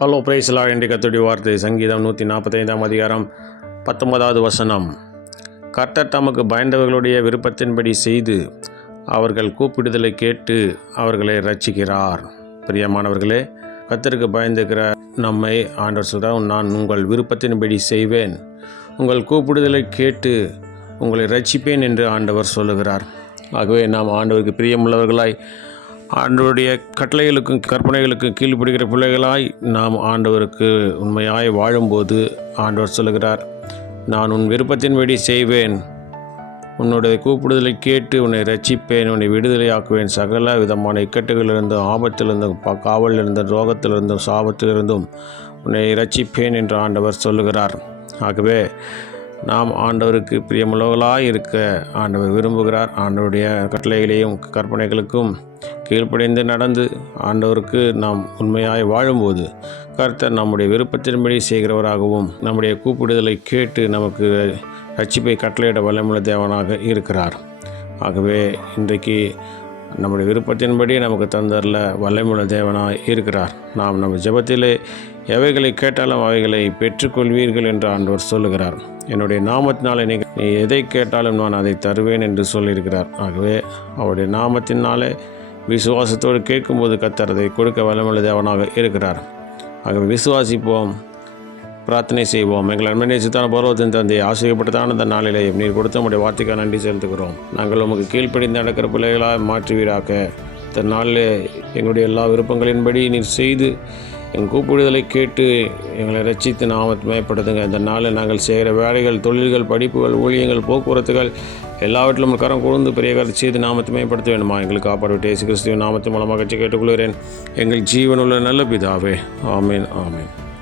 Hello பிரைஸ்லா என்று கத்துடைய வார்த்தை சங்கீதம் நூற்றி நாற்பத்தைந்தாம் அதிகாரம் பத்தொன்பதாவது வசனம். கர்த்தர் தமக்கு பயந்தவர்களுடைய விருப்பத்தின்படி செய்து அவர்கள் கூப்பிடுதலை கேட்டு அவர்களை ரட்சிக்கிறார் பிரியமானவர்களே கர்த்தருக்கு பயந்துக்கிற நம்மை ஆண்டவர் சொல்கிறார் நான் உங்கள் விருப்பத்தின்படி செய்வேன். உங்கள் கூப்பிடுதலை கேட்டு உங்களை ரட்சிப்பேன் என்று ஆண்டவர் சொல்லுகிறார். ஆகவே நாம் ஆண்டவருக்கு பிரியமுள்ளவர்களாய் ஆண்டவருடைய கட்டளைகளுக்கும் கற்பனைகளுக்கும் கீழ்ப்படுகிற பிள்ளைகளாய் நாம் ஆண்டவருக்கு உண்மையாய் வாழும்போது ஆண்டவர் சொல்லுகிறார் நான் உன் விருப்பத்தின்படி செய்வேன். உன்னுடைய கூப்பிடுதலை கேட்டு உன்னை ரட்சிப்பேன் உன்னை விடுதலையாக்குவேன். சகல விதமான இக்கட்டுகளிலிருந்தும் ஆபத்திலிருந்தும் ப- காவலிலிருந்தும் ரோகத்திலிருந்தும் சாபத்திலிருந்தும் உன்னை ரட்சிப்பேன் என்று ஆண்டவர் சொல்லுகிறார். ஆகவே நாம் ஆண்டவருக்கு பிரியமுள்ளவர்களாக இருக்க ஆண்டவர் விரும்புகிறார். ஆண்டவருடைய கட்டளைகளையும் கற்பனைகளுக்கும் கீழ்ப்படைந்து நடந்து ஆண்டவருக்கு நாம் உண்மையாய் வாழும்போது கர்த்தர் நம்முடைய விருப்பத்தின்படி செய்கிறவராகவும் நம்முடைய கூப்பிடுதலை கேட்டு நமக்கு ரட்சிப்பை கட்டளையிட வல்லமுள்ள தேவனாக இருக்கிறார். ஆகவே இன்றைக்கு நம்முடைய விருப்பத்தின்படி நமக்கு தந்தரில் வல்லமுள்ள தேவனாய் இருக்கிறார். நாம் நம்ம ஜபத்திலே எவைகளை கேட்டாலும் அவைகளை பெற்றுக்கொள்வீர்கள் என்று ஆண்டவர் சொல்லுகிறார். என்னுடைய நாமத்தினாலே நீங்கள் நீ எதை கேட்டாலும் நான் அதை தருவேன் என்று சொல்லியிருக்கிறார். ஆகவே அவருடைய நாமத்தினாலே விசுவாசத்தோடு கேட்கும்போது கத்தர் அதை கொடுக்க வல்லமுள்ள தேவனாக இருக்கிறார். ஆகவே விசுவாசிப்போம் பிரார்த்தனை செய்வோம். எங்கள் அன்பை நேசித்தான பருவத்தின் தந்தை ஆசிரியப்பட்டதான இந்த நாளிலே நீர் கொடுத்த உடைய வார்த்தைக்காக நன்றி செலுத்துகிறோம். நாங்கள் உமக்கு கீழ்ப்படிந்து நடக்கிற பிள்ளைகளாக மாற்றுவீராக்க இந்த நாளில் எங்களுடைய எல்லா விருப்பங்களின்படி நீர் செய்து என் கூப்பிடுதலை கேட்டு எங்களை ரட்சித்து நாமத்தை மேம்படுத்துங்க. இந்த நாளில் நாங்கள் செய்கிற வேலைகள் தொழில்கள் படிப்புகள் ஊழியங்கள் போக்குவரத்துகள் எல்லாவற்றிலும் கரம் கூர்ந்து பெரிய கருத்து செய்து நாமத்தை மேம்படுத்த வேண்டுமா? எங்களுக்கு காப்பாடு இயேசு கிறிஸ்துவின் நாமத்தின் மூலமாக கேட்டுக்கொள்கிறேன் எங்கள் ஜீவனுள்ள நல்ல பிதாவே. ஆமீன் ஆமீன்.